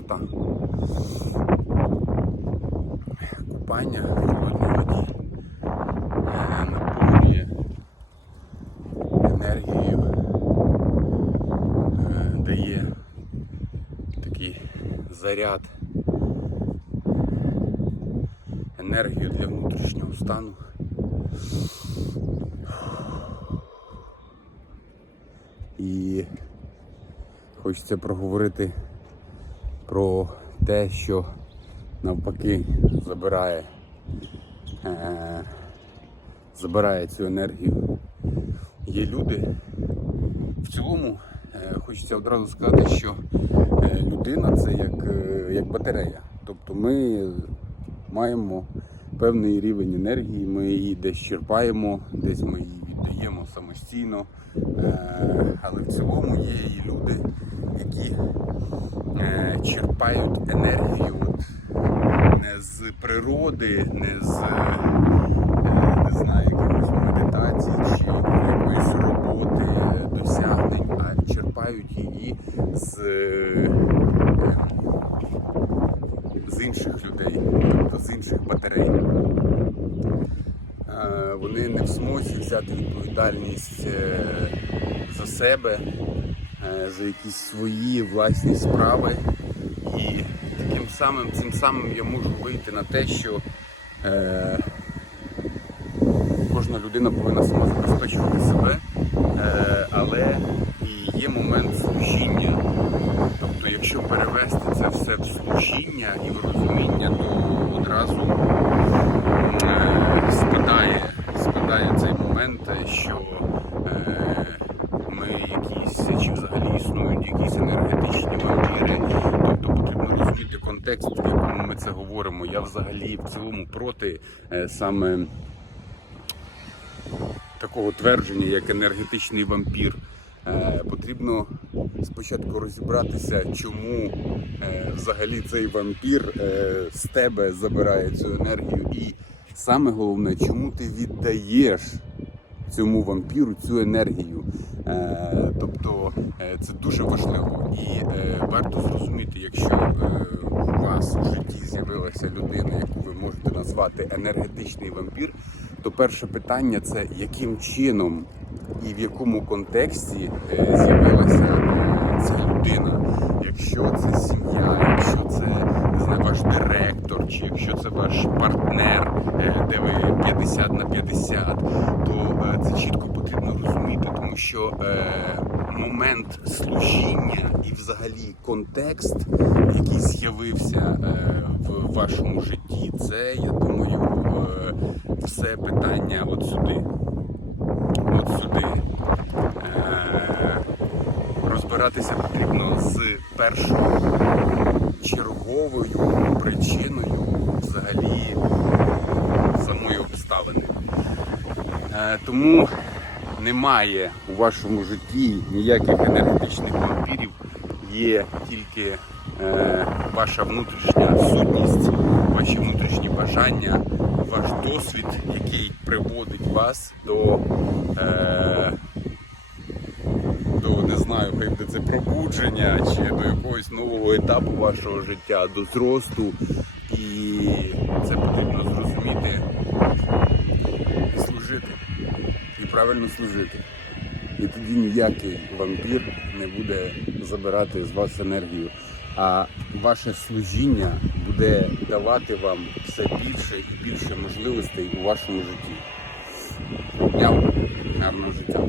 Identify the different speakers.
Speaker 1: красота. Купання холодній воді наповнює енергією, е, дає такий заряд, енергію для внутрішнього стану. І хочеться проговорити про те, що навпаки забирає, е, забирає цю енергію. Є люди. В цілому е, хочеться одразу сказати, що е, людина це як, е, як батарея. Тобто ми маємо певний рівень енергії, ми її десь черпаємо, десь ми її віддаємо самостійно. Е, Але в цілому є і люди, черпають енергію не з природи, не з е, не знаю, якихось медитацій чи якоїсь роботи, досягнень, а черпають її з, е, з інших людей, тобто з інших батарей. Е, Вони не в змозі взяти відповідальність за себе, за якісь свої власні справи. Самим, цим самим я можу вийти на те, що е, кожна людина повинна сама забезпечувати себе, е, але і є момент служіння. Тобто, якщо перевести це все в служіння і в розуміння, то одразу е, спадає, спадає цей момент, що е, ми якісь, чи взагалі існують якісь енергетичні вампіри. Тобто потрібно розуміти контекст, в якому ми це говоримо. Я взагалі в цілому проти е, саме такого твердження, як енергетичний вампір. Е, потрібно спочатку розібратися, чому е, взагалі цей вампір з тебе забирає цю енергію, і саме головне, чому ти віддаєш цьому вампіру цю енергію. Тобто це дуже важливо і варто зрозуміти, якщо вас у житті з'явилася людина, яку ви можете назвати енергетичний вампір, то перше питання це яким чином і в якому контексті е, з'явилася ця людина. Якщо це сім'я, якщо це ваш директор, чи якщо це ваш партнер, е, де ви 50 на 50, то е, це чітко потрібно розуміти, тому що момент служіння взагалі контекст, який з'явився е, в вашому житті, це я думаю, е, все питання от сюди. От сюди. Е, розбиратися потрібно з першочерговою причиною взагалі самої обставини. Тому немає у вашому житті ніяких енергетичних вампірів, є тільки е, ваша внутрішня сутність, ваші внутрішні бажання, ваш досвід, який приводить вас до, е, до не знаю, хай це пробудження чи до якогось нового етапу вашого життя, до зросту. І це потрібно зрозуміти і служити. І правильно служити. І тоді ніякий вампір не буде забирати з вас енергію. А ваше служіння буде давати вам все більше і більше можливостей у вашому житті. Дякую. Гарного життя.